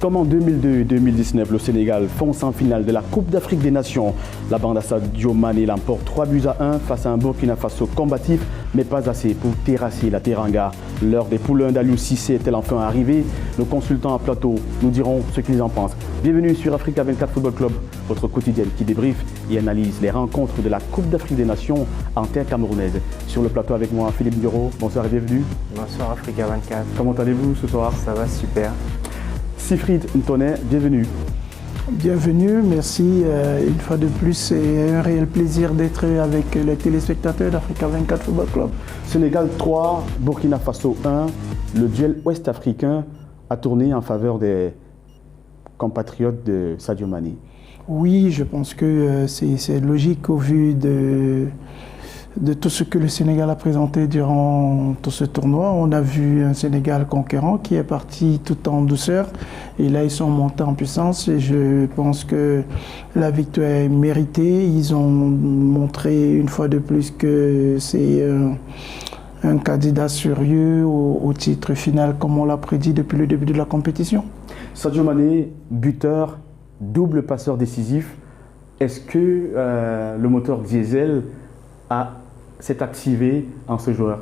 Comme en 2002 et 2019, le Sénégal fonce en finale de la Coupe d'Afrique des Nations. La bande à Sadio Mané l'emporte 3-1 face à un Burkina Faso combatif, mais pas assez pour terrasser la Teranga. L'heure des poulains d'Aliou Cissé est-elle enfin arrivée? Nos consultants à plateau nous diront ce qu'ils en pensent. Bienvenue sur Africa 24 Football Club, votre quotidienne qui débriefe et analyse les rencontres de la Coupe d'Afrique des Nations en terre camerounaise. Sur le plateau avec moi, Philippe Bureau. Bonsoir et bienvenue. Bonsoir Africa 24. Comment allez-vous ce soir? Ça va super. Sifrid Ntoné, bienvenue. Bienvenue, merci. Une fois de plus, c'est un réel plaisir d'être avec les téléspectateurs d'Africa 24 Football Club. Sénégal 3, Burkina Faso 1. Le duel ouest-africain a tourné en faveur des compatriotes de Sadio Mané. Oui, je pense que c'est logique au vu de tout ce que le Sénégal a présenté durant tout ce tournoi. On a vu un Sénégal conquérant qui est parti tout en douceur et là ils sont montés en puissance et je pense que la victoire est méritée. Ils ont montré une fois de plus que c'est un candidat sérieux au titre final comme on l'a prédit depuis le début de la compétition. Sadio Mané, buteur, double passeur décisif. Est-ce que le moteur diesel s'est activé en ce joueur?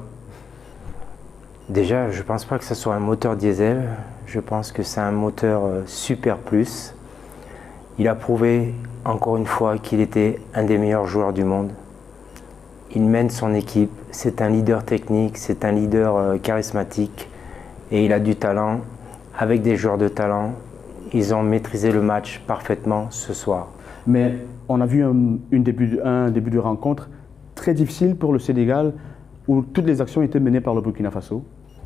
Déjà, je ne pense pas que ce soit un moteur diesel. Je pense que c'est un moteur super plus. Il a prouvé encore une fois qu'il était un des meilleurs joueurs du monde. Il mène son équipe. C'est un leader technique, c'est un leader charismatique et il a du talent. Avec des joueurs de talent, ils ont maîtrisé le match parfaitement ce soir. Mais on a vu un début de rencontre très difficile pour le Sénégal, où toutes les actions étaient menées par le Burkina Faso.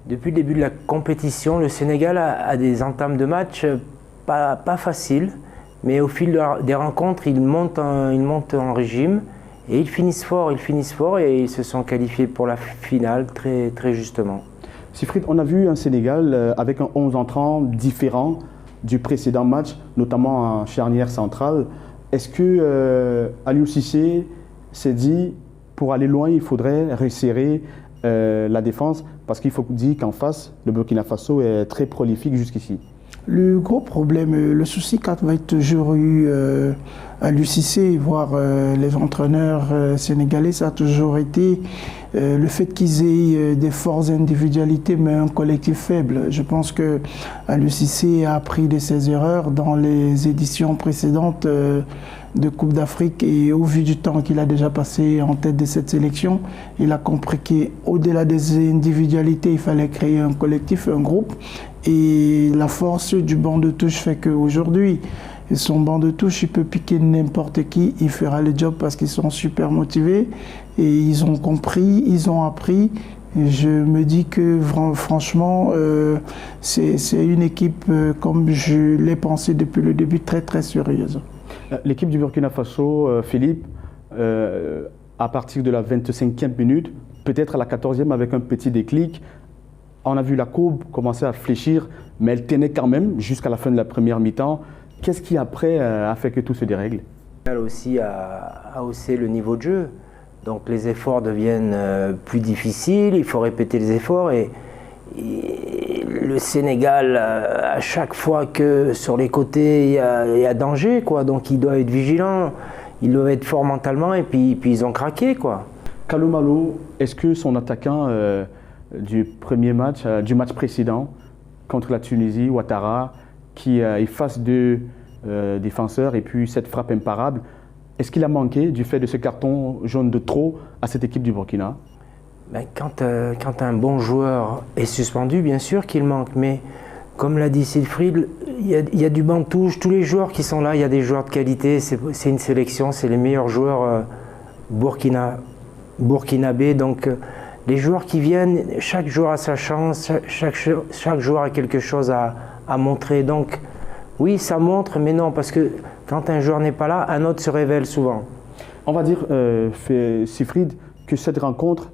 Depuis le début de la compétition, le Sénégal a des entames de match pas faciles, mais au fil des rencontres, ils montent en régime et ils finissent fort et ils se sont qualifiés pour la finale très, très justement. Sifrid, on a vu un Sénégal avec un 11 entrant différent du précédent match, notamment en charnière centrale. Est-ce que Aliou Cissé s'est dit, pour aller loin, il faudrait resserrer la défense, parce qu'il faut dire qu'en face, le Burkina Faso est très prolifique jusqu'ici? Le gros problème, le souci qu'avait toujours eu Aliou Cissé, voire les entraîneurs sénégalais, ça a toujours été le fait qu'ils aient des fortes individualités mais un collectif faible. Je pense que Aliou Cissé a appris de ses erreurs dans les éditions précédentes de Coupe d'Afrique et au vu du temps qu'il a déjà passé en tête de cette sélection, il a compris qu'au-delà des individualités, il fallait créer un collectif, un groupe. Et la force du banc de touche fait qu'aujourd'hui, son banc de touche, il peut piquer n'importe qui, il fera le job parce qu'ils sont super motivés et ils ont compris, ils ont appris. Et je me dis que franchement, c'est une équipe, comme je l'ai pensé depuis le début, très très sérieuse. L'équipe du Burkina Faso, Philippe, à partir de la 25e minute, peut-être à la 14e avec un petit déclic, on a vu la courbe commencer à fléchir, mais elle tenait quand même jusqu'à la fin de la première mi-temps. Qu'est-ce qui après a fait que tout se dérègle? Elle aussi a haussé le niveau de jeu, donc les efforts deviennent plus difficiles, il faut répéter les efforts et le Sénégal, à chaque fois que sur les côtés il y a danger, quoi, donc il doit être vigilant, il doit être fort mentalement et puis ils ont craqué, quoi. Kalou Malo, est-ce que son attaquant du match précédent contre la Tunisie, Ouattara, qui efface deux défenseurs et puis cette frappe imparable, est-ce qu'il a manqué du fait de ce carton jaune de trop à cette équipe du Burkina? Ben, quand un bon joueur est suspendu, bien sûr qu'il manque, mais comme l'a dit Sifrid, il y a du banc de touche, tous les joueurs qui sont là, il y a des joueurs de qualité, c'est une sélection, c'est les meilleurs joueurs burkinabés, donc les joueurs qui viennent, chaque joueur a sa chance, chaque joueur a quelque chose à montrer, donc oui ça montre, mais non, parce que quand un joueur n'est pas là, un autre se révèle souvent. On va dire, Sifrid, que cette rencontre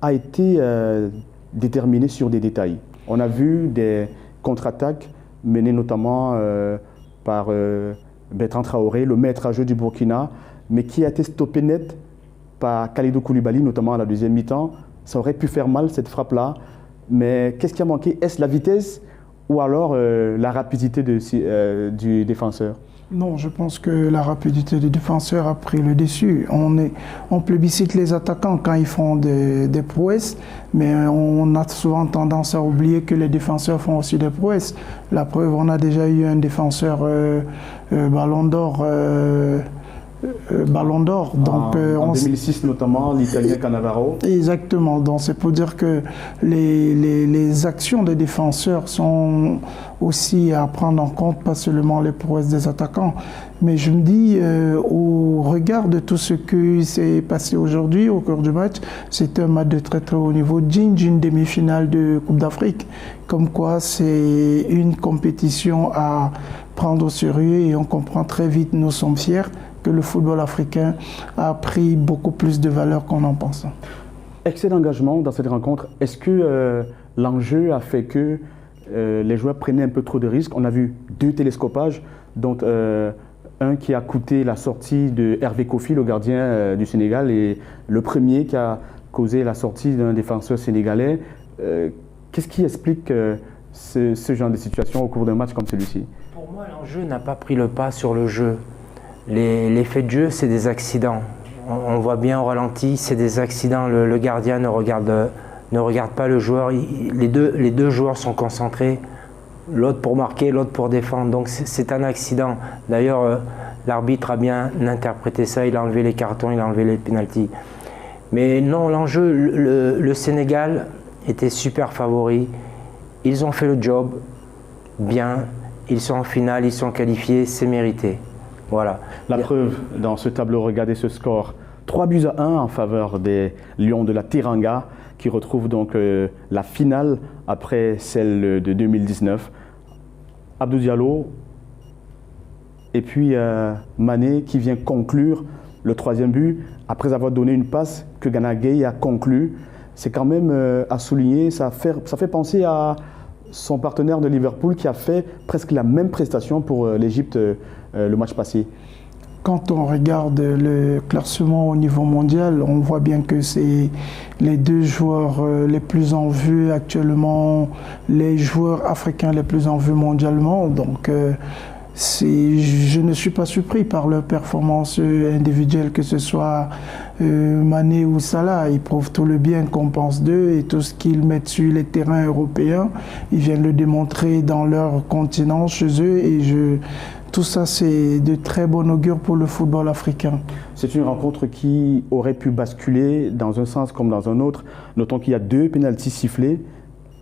a été déterminée sur des détails. On a vu des contre-attaques menées notamment par Bertrand Traoré, le maître à jeu du Burkina, mais qui a été stoppé net par Kalidou Koulibaly, notamment à la deuxième mi-temps. Ça aurait pu faire mal cette frappe-là, mais qu'est-ce qui a manqué? Est-ce la vitesse ou alors la rapidité du défenseur? Non, je pense que la rapidité des défenseurs a pris le dessus. On plébiscite les attaquants quand ils font des prouesses, mais on a souvent tendance à oublier que les défenseurs font aussi des prouesses. La preuve, on a déjà eu un défenseur Ballon d'Or. Donc, en 2006 notamment, l'Italien Cannavaro. Exactement, donc c'est pour dire que les actions des défenseurs sont aussi à prendre en compte, pas seulement les prouesses des attaquants. Mais je me dis, au regard de tout ce qui s'est passé aujourd'hui au cours du match, c'est un match de très très haut niveau, digne d'une demi-finale de Coupe d'Afrique. Comme quoi c'est une compétition à prendre au sérieux et on comprend très vite, nous sommes fiers que le football africain a pris beaucoup plus de valeur qu'on en pense. Excès d'engagement dans cette rencontre. Est-ce que l'enjeu a fait que les joueurs prenaient un peu trop de risques? On a vu 2 télescopages, dont un qui a coûté la sortie de Hervé Kofi, le gardien du Sénégal, et le premier qui a causé la sortie d'un défenseur sénégalais. Qu'est-ce qui explique ce genre de situation au cours d'un match comme celui-ci? Pour moi, l'enjeu n'a pas pris le pas sur le jeu. Les faits de jeu, c'est des accidents. On voit bien au ralenti, c'est des accidents. Le gardien ne regarde pas le joueur. Les deux joueurs sont concentrés, l'autre pour marquer, l'autre pour défendre. Donc c'est un accident. D'ailleurs, l'arbitre a bien interprété ça. Il a enlevé les cartons, il a enlevé les pénaltys. Mais non, l'enjeu, le Sénégal était super favori. Ils ont fait le job bien. Ils sont en finale, ils sont qualifiés, c'est mérité. Voilà. La preuve dans ce tableau, regardez ce score. 3-1 en faveur des Lions de la Teranga qui retrouvent donc la finale après celle de 2019. Abdou Diallo et puis Mané qui vient conclure le 3e but après avoir donné une passe que Gana Gueye a conclu. C'est quand même à souligner, ça fait penser à son partenaire de Liverpool qui a fait presque la même prestation pour l'Égypte le match passé. Quand on regarde le classement au niveau mondial, on voit bien que c'est les 2 joueurs les plus en vue actuellement, les joueurs africains les plus en vue mondialement. Donc je ne suis pas surpris par leur performance individuelle, que ce soit Mané ou Salah. Ils prouvent tout le bien qu'on pense d'eux et tout ce qu'ils mettent sur les terrains européens, ils viennent le démontrer dans leur continent, chez eux. Et tout ça, c'est de très bon augure pour le football africain. C'est une rencontre qui aurait pu basculer dans un sens comme dans un autre. Notons qu'il y a 2 pénaltys sifflés,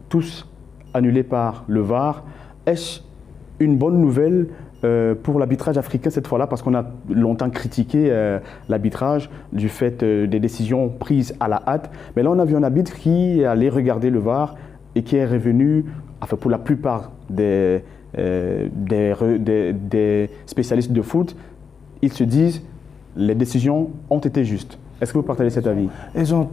tous annulés par le VAR. Est-ce une bonne nouvelle pour l'arbitrage africain cette fois-là, parce qu'on a longtemps critiqué l'arbitrage du fait des décisions prises à la hâte. Mais là, on a vu un arbitre qui allait regarder le VAR et qui est revenu, enfin pour la plupart des spécialistes de foot, ils se disent les décisions ont été justes. Est-ce que vous partagez cet avis?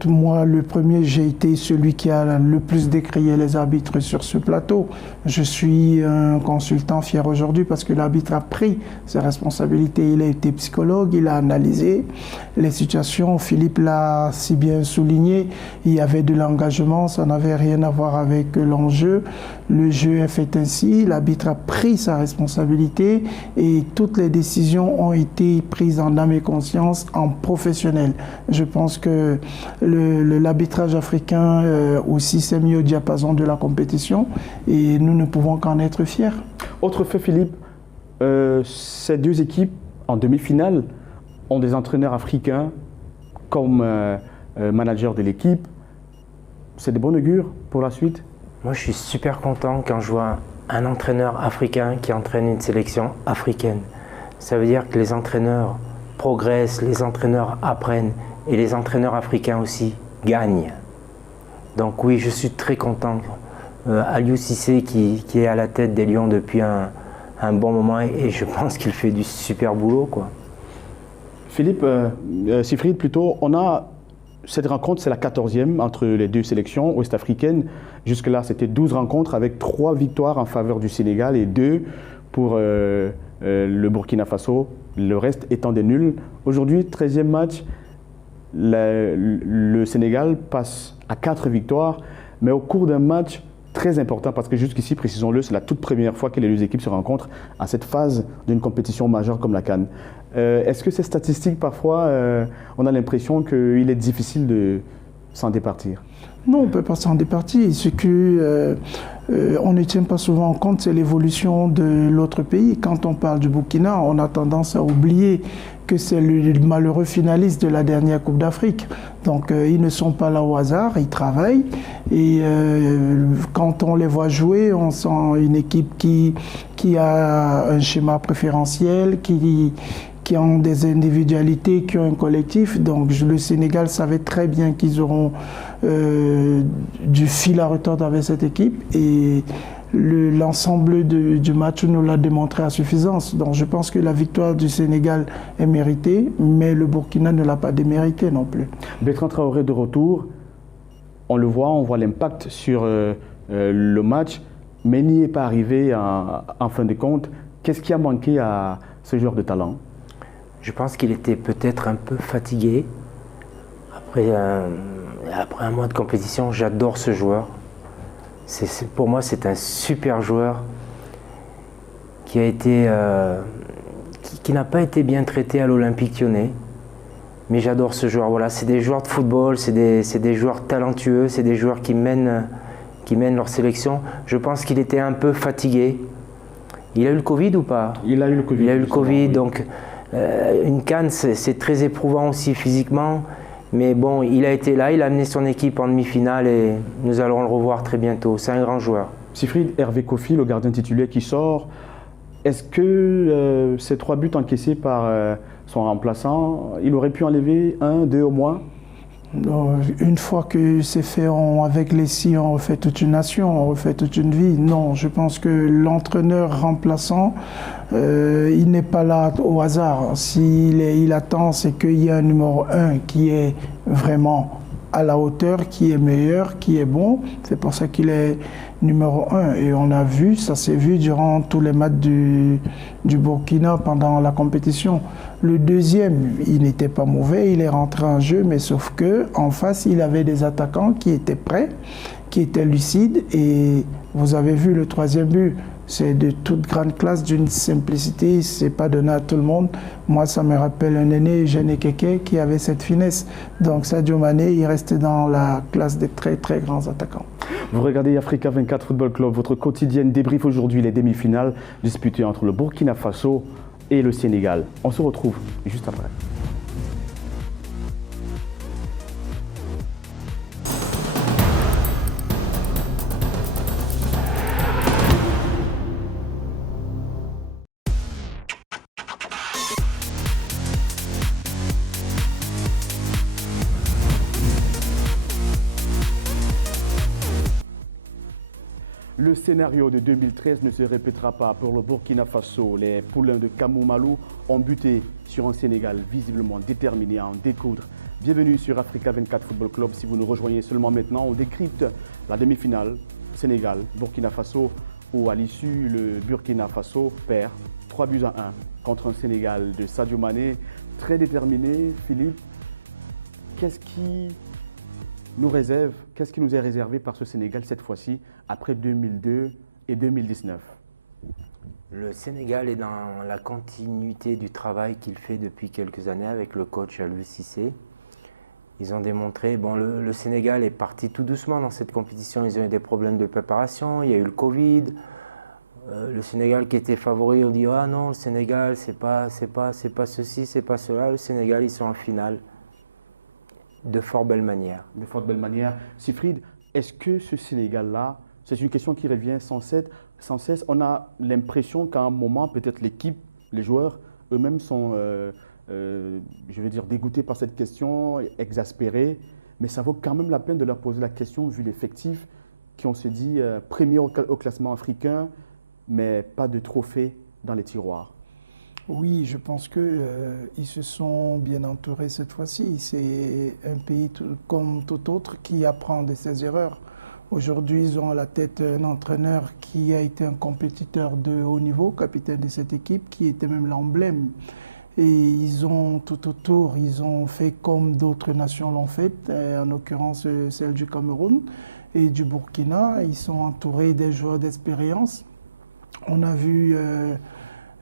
Moi, le premier, j'ai été celui qui a le plus décrié les arbitres sur ce plateau. Je suis un consultant fier aujourd'hui parce que l'arbitre a pris ses responsabilités. Il a été psychologue, il a analysé les situations. Philippe l'a si bien souligné. Il y avait de l'engagement, ça n'avait rien à voir avec l'enjeu. Le jeu est fait ainsi. L'arbitre a pris sa responsabilité et toutes les décisions ont été prises en âme et conscience, en professionnel. Je pense que l'arbitrage africain aussi s'est mis au diapason de la compétition et nous ne pouvons qu'en être fiers. Autre fait, Philippe, ces 2 équipes en demi-finale ont des entraîneurs africains comme manager de l'équipe. C'est de bon augure pour la suite? Moi, je suis super content quand je vois un entraîneur africain qui entraîne une sélection africaine. Ça veut dire que les entraîneurs progressent, les entraîneurs apprennent et les entraîneurs africains aussi gagnent. Donc oui, je suis très content. Aliou Cissé qui est à la tête des Lions depuis un bon moment et je pense qu'il fait du super boulot, quoi. Philippe, Siegfried plutôt, on a cette rencontre, c'est la 14e entre les 2 sélections ouest-africaines. Jusque-là, c'était 12 rencontres avec 3 victoires en faveur du Sénégal et 2 pour le Burkina Faso, le reste étant des nuls. Aujourd'hui, 13e match, le Sénégal passe à 4 victoires, mais au cours d'un match très important parce que jusqu'ici, précisons-le, c'est la toute première fois que les deux équipes se rencontrent à cette phase d'une compétition majeure comme la CAN. Est-ce que ces statistiques, parfois, on a l'impression qu'il est difficile de s'en départir? Non, on ne peut pas s'en départir. Ce que on ne tient pas souvent en compte, c'est l'évolution de l'autre pays. Quand on parle du Burkina, on a tendance à oublier que c'est le malheureux finaliste de la dernière Coupe d'Afrique. Donc ils ne sont pas là au hasard, ils travaillent. Et quand on les voit jouer, on sent une équipe qui a un schéma préférentiel, qui ont des individualités, qui ont un collectif. Donc le Sénégal savait très bien qu'ils auront du fil à retordre avec cette équipe. Et l'ensemble du match nous l'a démontré à suffisance. Donc je pense que la victoire du Sénégal est méritée, mais le Burkina ne l'a pas déméritée non plus. Bertrand Traoré de retour, on le voit, on voit l'impact sur le match, mais il n'y est pas arrivé en fin de compte. Qu'est-ce qui a manqué à ce joueur de talent? Je pense qu'il était peut-être un peu fatigué. Après un mois de compétition, j'adore ce joueur. Pour moi, c'est un super joueur qui n'a pas été bien traité à l'Olympique Lyonnais. Mais j'adore ce joueur. Voilà, c'est des joueurs de football, c'est des joueurs talentueux, c'est des joueurs qui mènent leur sélection. Je pense qu'il était un peu fatigué. Il a eu le Covid ou pas? Il a eu le Covid. Il a eu le Covid, oui. donc une CAN, c'est très éprouvant aussi physiquement. Mais bon, il a été là, il a amené son équipe en demi-finale et nous allons le revoir très bientôt. C'est un grand joueur. Siegfried, Hervé Kofi, le gardien titulaire qui sort, est-ce que ces 3 buts encaissés par son remplaçant, il aurait pu enlever 1, 2 au moins? Une fois que c'est fait avec les six, on refait toute une nation, on refait toute une vie. Non, je pense que l'entraîneur remplaçant, il n'est pas là au hasard. Il attend, c'est qu'il y a un numéro 1 qui est vraiment à la hauteur, qui est meilleur, qui est bon. C'est pour ça qu'il est numéro 1. Et on a vu, ça s'est vu durant tous les matchs du Burkina pendant la compétition. Le deuxième, il n'était pas mauvais, il est rentré en jeu, mais sauf que en face, il avait des attaquants qui étaient prêts, qui étaient lucides. Et vous avez vu le 3e but, c'est de toute grande classe, d'une simplicité, c'est pas donné à tout le monde. Moi, ça me rappelle un aîné, Jeanne Keke, qui avait cette finesse. Donc Sadio Mané, il restait dans la classe des très très grands attaquants. Vous regardez Africa 24 Football Club, votre quotidienne débrief aujourd'hui les demi-finales disputées entre le Burkina Faso et le Sénégal. On se retrouve juste après. Le scénario de 2013 ne se répétera pas pour le Burkina Faso. Les poulains de Kamou Malou ont buté sur un Sénégal visiblement déterminé à en découdre. Bienvenue sur Africa 24 Football Club. Si vous nous rejoignez seulement maintenant, on décrypte la demi-finale Sénégal-Burkina Faso où à l'issue, le Burkina Faso perd 3-1 contre un Sénégal de Sadio Mané très déterminé. Philippe, qu'est-ce qui nous est réservé par ce Sénégal cette fois-ci après 2002 et 2019? Le Sénégal est dans la continuité du travail qu'il fait depuis quelques années avec le coach Aliou Cissé. Ils ont démontré, le Sénégal est parti tout doucement dans cette compétition, ils ont eu des problèmes de préparation, il y a eu le Covid. Le Sénégal qui était favori, on dit ah non, le Sénégal c'est pas ceci, c'est pas cela. Le Sénégal, ils sont en finale de fort belle manière. De fort belle manière. Siegfried, est-ce que ce Sénégal-là, c'est une question qui revient sans cesse. On a l'impression qu'à un moment, peut-être l'équipe, les joueurs eux-mêmes sont, dégoûtés par cette question, exaspérés. Mais ça vaut quand même la peine de leur poser la question vu l'effectif qui, on se dit, premier au classement africain, mais pas de trophée dans les tiroirs. Oui, je pense qu'ils se sont bien entourés cette fois-ci. C'est un pays comme tout autre qui apprend de ses erreurs. Aujourd'hui, ils ont à la tête un entraîneur qui a été un compétiteur de haut niveau, capitaine de cette équipe, qui était même l'emblème. Et ils ont tout autour, ils ont fait comme d'autres nations l'ont fait, en l'occurrence celle du Cameroun. et du Burkina. Ils sont entourés des joueurs d'expérience. On a vu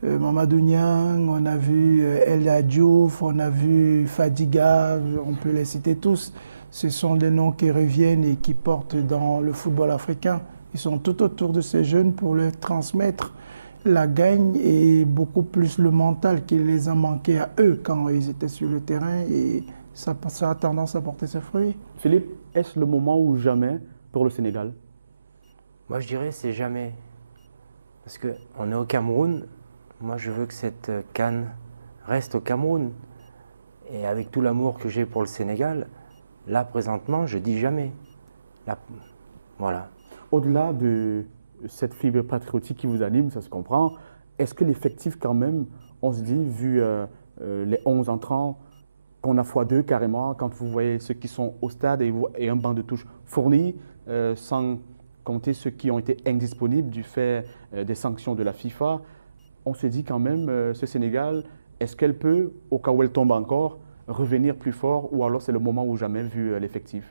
Mamadou Niang, on a vu El Diouf, on a vu Fadiga, on peut les citer tous. Ce sont des noms qui reviennent et qui portent dans le football africain. Ils sont tout autour de ces jeunes pour leur transmettre la gagne et beaucoup plus le mental qui les a manqué à eux quand ils étaient sur le terrain, et ça a tendance à porter ses fruits. Philippe, est-ce le moment ou jamais pour le Sénégal? Moi, je dirais c'est jamais. Parce qu'on est au Cameroun. Moi, je veux que cette CAN reste au Cameroun. Et avec tout l'amour que j'ai pour le Sénégal, là, présentement, je dis jamais. Là, voilà. Au-delà de cette fibre patriotique qui vous anime, ça se comprend, est-ce que l'effectif quand même, on se dit, vu les 11 entrants, qu'on a x2 carrément, quand vous voyez ceux qui sont au stade et un banc de touche fourni, sans compter ceux qui ont été indisponibles du fait des sanctions de la FIFA, on se dit quand même, ce Sénégal, est-ce qu'elle peut, au cas où elle tombe encore, revenir plus fort, ou alors c'est le moment ou jamais vu l'effectif?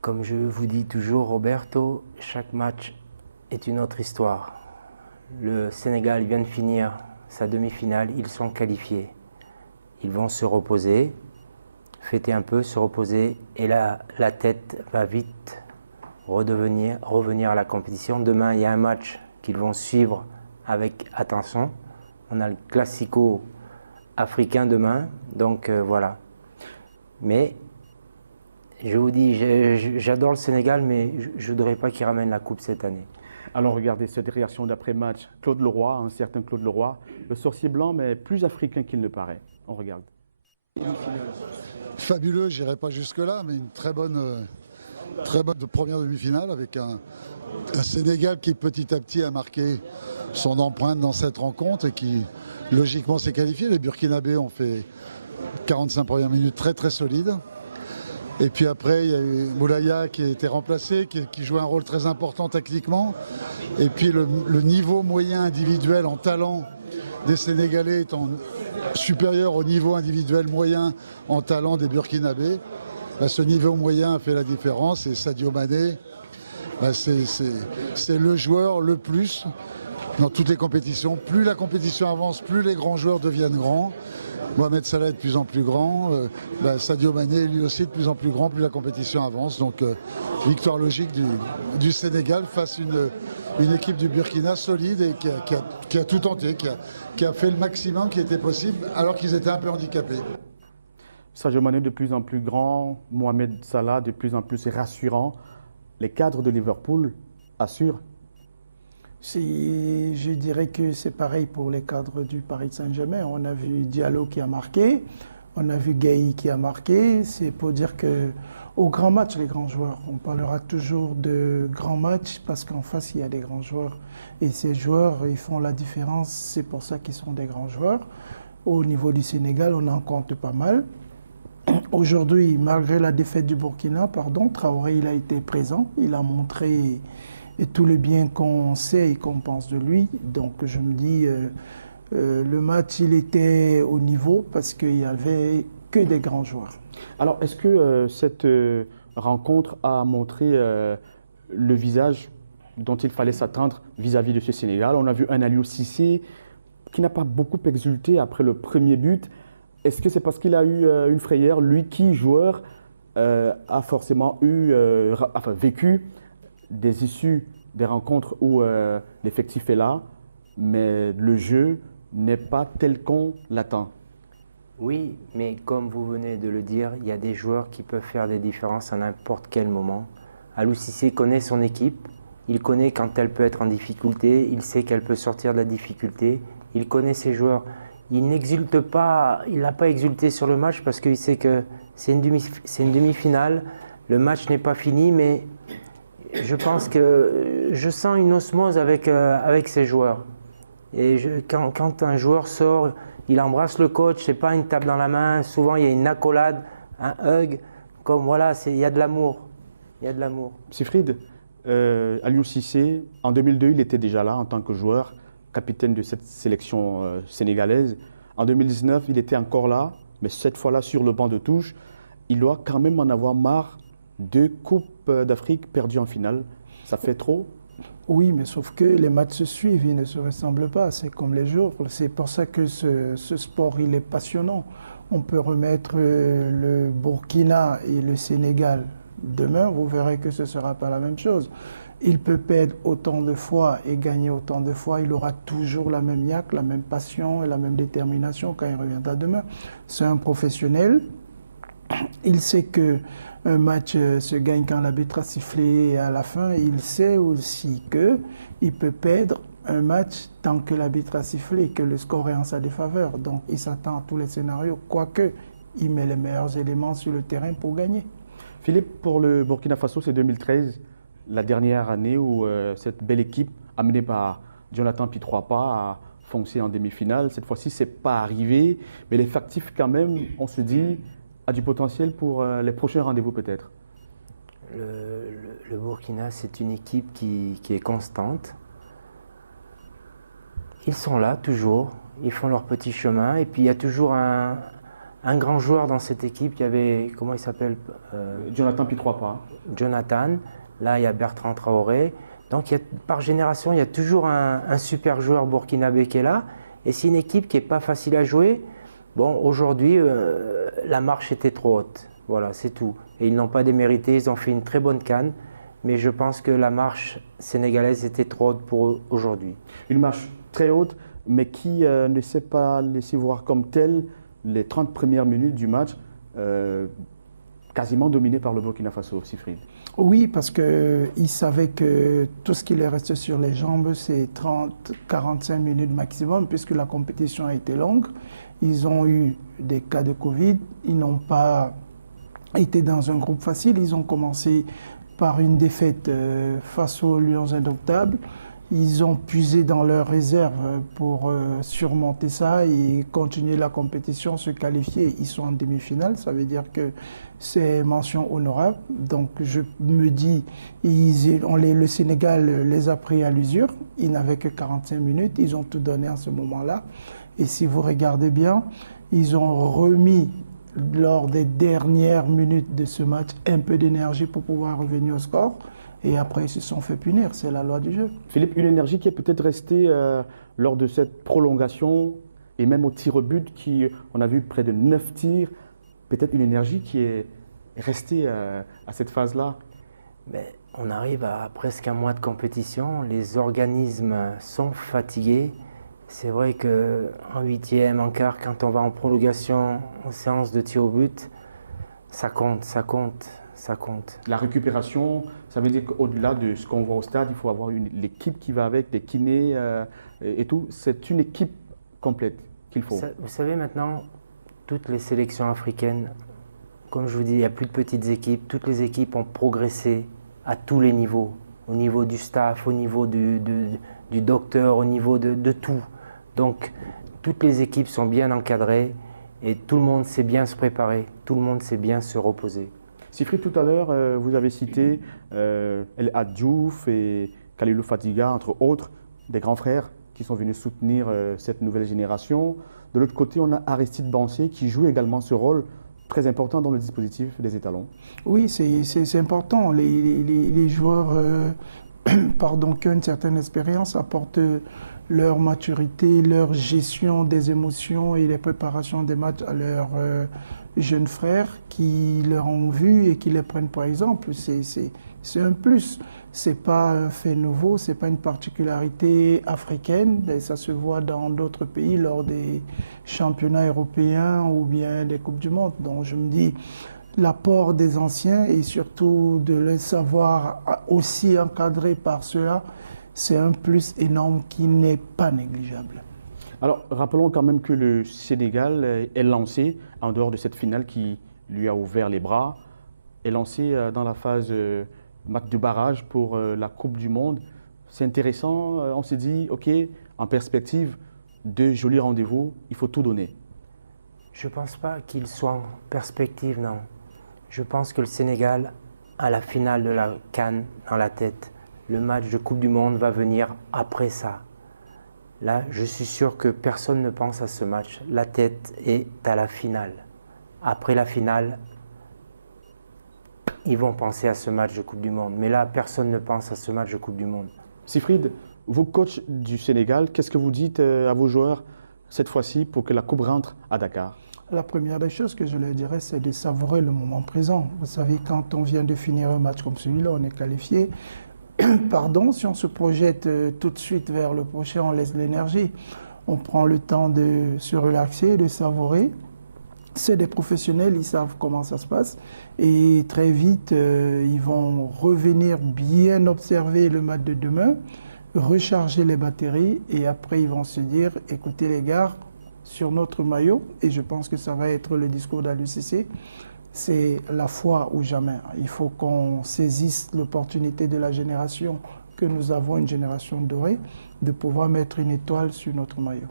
Comme je vous dis toujours, Roberto, chaque match est une autre histoire. Le Sénégal vient de finir sa demi-finale, ils sont qualifiés. Ils vont se reposer, fêter un peu, se reposer, et là, la tête va vite revenir à la compétition. Demain, il y a un match qu'ils vont suivre avec attention. On a le Classico africain demain, donc voilà. Mais je vous dis, j'adore le Sénégal, mais je ne voudrais pas qu'ils ramènent la coupe cette année. Alors regardez cette réaction d'après-match. Claude Leroy, un certain Claude Leroy, le sorcier blanc, mais plus africain qu'il ne paraît. On regarde. Fabuleux, je n'irai pas jusque-là, mais une très bonne première demi-finale avec un Sénégal qui petit à petit a marqué son empreinte dans cette rencontre et qui logiquement s'est qualifié. Les Burkinabés ont fait 45 premières minutes très très solides. Et puis après, il y a eu Moulaya qui a été remplacé, qui jouait un rôle très important techniquement. Et puis le niveau moyen individuel en talent des Sénégalais étant supérieur au niveau individuel moyen en talent des Burkinabés, ce niveau moyen a fait la différence. Et Sadio Mané, c'est le joueur le plus dans toutes les compétitions. Plus la compétition avance, plus les grands joueurs deviennent grands. Mohamed Salah est de plus en plus grand, Sadio Mané lui aussi de plus en plus grand, plus la compétition avance. Donc victoire logique du Sénégal face à une équipe du Burkina solide et qui a tout tenté, qui a fait le maximum qui était possible alors qu'ils étaient un peu handicapés. Sadio Mané de plus en plus grand, Mohamed Salah de plus en plus rassurant. Les cadres de Liverpool assurent. Je dirais que c'est pareil pour les cadres du Paris Saint-Germain. On a vu Diallo qui a marqué, on a vu Gueye qui a marqué. C'est pour dire qu'au grand match, les grands joueurs, on parlera toujours de grands matchs parce qu'en face, il y a des grands joueurs. Et ces joueurs, ils font la différence. C'est pour ça qu'ils sont des grands joueurs. Au niveau du Sénégal, on en compte pas mal. Aujourd'hui, malgré la défaite du Burkina, Traoré, il a été présent. Il a montré tout le bien qu'on sait et qu'on pense de lui. Donc je me dis, le match, il était au niveau parce qu'il n'y avait que des grands joueurs. Alors, est-ce que cette rencontre a montré le visage dont il fallait s'attendre vis-à-vis de ce Sénégal? On a vu un Aliou Cissé qui n'a pas beaucoup exulté après le premier but. Est-ce que c'est parce qu'il a eu une frayère, lui qui, joueur, a forcément vécu des issues des rencontres où l'effectif est là, mais le jeu n'est pas tel qu'on l'attend? Oui, mais comme vous venez de le dire, il y a des joueurs qui peuvent faire des différences à n'importe quel moment. Aliou Cissé connaît son équipe, il connaît quand elle peut être en difficulté, il sait qu'elle peut sortir de la difficulté, il connaît ses joueurs. Il n'exulte pas, il n'a pas exulté sur le match parce qu'il sait que c'est une demi-finale, le match n'est pas fini, mais je pense que je sens une osmose avec ces joueurs. Et quand un joueur sort, il embrasse le coach, c'est pas une tape dans la main, souvent il y a une accolade, un hug, comme voilà, il y a de l'amour. Il y a de l'amour. Sifrid, Aliou Cissé, en 2002, il était déjà là en tant que joueur, capitaine de cette sélection sénégalaise. En 2019, il était encore là, mais cette fois-là sur le banc de touche. Il doit quand même en avoir marre 2 Coupes d'Afrique perdues en finale. Ça fait trop? Oui, mais sauf que les matchs se suivent, ils ne se ressemblent pas. C'est comme les jours. C'est pour ça que ce sport, il est passionnant. On peut remettre le Burkina et le Sénégal demain, vous verrez que ce ne sera pas la même chose. Il peut perdre autant de fois et gagner autant de fois. Il aura toujours la même niaque, la même passion et la même détermination quand il reviendra demain. C'est un professionnel. Il sait que un match se gagne quand l'arbitre a sifflé et à la fin. Il sait aussi qu'il peut perdre un match tant que l'arbitre a sifflé, que le score est en sa défaveur. Donc il s'attend à tous les scénarios, quoique il met les meilleurs éléments sur le terrain pour gagner. Philippe, pour le Burkina Faso, c'est 2013, la dernière année où cette belle équipe, amenée par Jonathan Pitroapa, a foncé en demi-finale. Cette fois-ci, ce n'est pas arrivé, mais les factifs quand même, on se dit, a du potentiel pour les prochains rendez-vous peut-être. Le Burkina, c'est une équipe qui est constante. Ils sont là toujours, ils font leur petit chemin, et puis il y a toujours un grand joueur dans cette équipe. Il y avait, comment il s'appelle Jonathan Pitroapa. Jonathan. Là, il y a Bertrand Traoré. Donc, par génération, il y a toujours un super joueur burkinabé qui est là. Et c'est une équipe qui n'est pas facile à jouer. Bon, aujourd'hui, la marche était trop haute. Voilà, c'est tout. Et ils n'ont pas démérité. Ils ont fait une très bonne CAN. Mais je pense que la marche sénégalaise était trop haute pour eux aujourd'hui. Une marche très haute, mais qui ne s'est pas laissé voir comme telle les 30 premières minutes du match, quasiment dominé par le Burkina Faso, Siegfried. Oui, parce qu'ils savaient que tout ce qui leur restait sur les jambes, c'est 30-45 minutes maximum, puisque la compétition a été longue. Ils ont eu des cas de Covid, ils n'ont pas été dans un groupe facile. Ils ont commencé par une défaite face aux Lions Indomptables. Ils ont puisé dans leurs réserves pour surmonter ça et continuer la compétition, se qualifier. Ils sont en demi-finale, ça veut dire que c'est mention honorable. Donc je me dis, le Sénégal les a pris à l'usure. Ils n'avaient que 45 minutes, ils ont tout donné à ce moment-là. Et si vous regardez bien, ils ont remis lors des dernières minutes de ce match un peu d'énergie pour pouvoir revenir au score. Et après, ils se sont fait punir. C'est la loi du jeu. Philippe, une énergie qui est peut-être restée lors de cette prolongation et même au tir au but, on a vu près de 9 tirs. Peut-être une énergie qui est restée à cette phase-là. Mais on arrive à presque un mois de compétition. Les organismes sont fatigués. C'est vrai qu'en huitième, en quart, quand on va en prolongation, en séance de tir au but, ça compte, ça compte. Ça compte. La récupération, ça veut dire qu'au-delà de ce qu'on voit au stade, il faut avoir l'équipe qui va avec, des kinés et tout. C'est une équipe complète qu'il faut. Vous savez maintenant, toutes les sélections africaines, comme je vous dis, il n'y a plus de petites équipes. Toutes les équipes ont progressé à tous les niveaux. Au niveau du staff, au niveau du docteur, au niveau de tout. Donc, toutes les équipes sont bien encadrées et tout le monde sait bien se préparer. Tout le monde sait bien se reposer. Siegfried, tout à l'heure, vous avez cité El Hadj Diouf et Khalilou Fadiga, entre autres, des grands frères qui sont venus soutenir cette nouvelle génération. De l'autre côté, on a Aristide Bancier qui joue également ce rôle très important dans le dispositif des étalons. Oui, c'est important. Les joueurs qui ont une certaine expérience apportent leur maturité, leur gestion des émotions et les préparations des matchs à leurs jeunes frères qui leur ont vu et qui les prennent par exemple. C'est un plus. C'est pas un fait nouveau, c'est pas une particularité africaine. Et ça se voit dans d'autres pays lors des championnats européens ou bien des Coupes du Monde. Donc je me dis, l'apport des anciens et surtout de les savoir aussi encadrés par ceux-là, c'est un plus énorme qui n'est pas négligeable. Alors, rappelons quand même que le Sénégal est lancé, en dehors de cette finale qui lui a ouvert les bras, est lancé dans la phase match de barrage pour la Coupe du Monde. C'est intéressant, on s'est dit, ok, en perspective, 2 jolis rendez-vous, il faut tout donner. Je ne pense pas qu'il soit en perspective, non. Je pense que le Sénégal a la finale de la CAN dans la tête. Le match de Coupe du Monde va venir après ça. Là, je suis sûr que personne ne pense à ce match. La tête est à la finale. Après la finale, ils vont penser à ce match de Coupe du Monde. Mais là, personne ne pense à ce match de Coupe du Monde. Sifrid, vous coach du Sénégal, qu'est-ce que vous dites à vos joueurs cette fois-ci pour que la Coupe rentre à Dakar? La première des choses que je leur dirais, c'est de savourer le moment présent. Vous savez, quand on vient de finir un match comme celui-là, on est qualifié. Pardon, si on se projette tout de suite vers le prochain, on laisse de l'énergie. On prend le temps de se relaxer, de savourer. C'est des professionnels, ils savent comment ça se passe. Et très vite, ils vont revenir bien observer le match de demain, recharger les batteries et après, ils vont se dire, écoutez les gars, sur notre maillot, et je pense que ça va être le discours d'Aliou Cissé, c'est la foi ou jamais. Il faut qu'on saisisse l'opportunité de la génération que nous avons, une génération dorée, de pouvoir mettre une étoile sur notre maillot.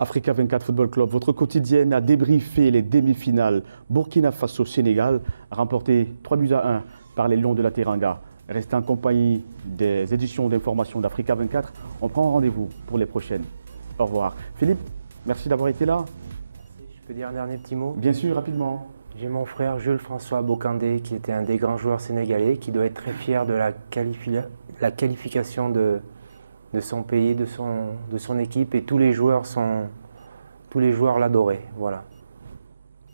Africa 24 Football Club, votre quotidienne a débriefé les demi-finales Burkina Faso-Sénégal, remporté 3-1 par les Lions de la Teranga. Restez en compagnie des éditions d'information d'Africa 24. On prend rendez-vous pour les prochaines. Au revoir. Philippe, merci d'avoir été là. Je peux dire un dernier petit mot? Bien sûr, rapidement. J'ai mon frère Jules-François Bokandé, qui était un des grands joueurs sénégalais, qui doit être très fier de la qualification de son pays, de son équipe, et tous les joueurs l'adoraient. Voilà.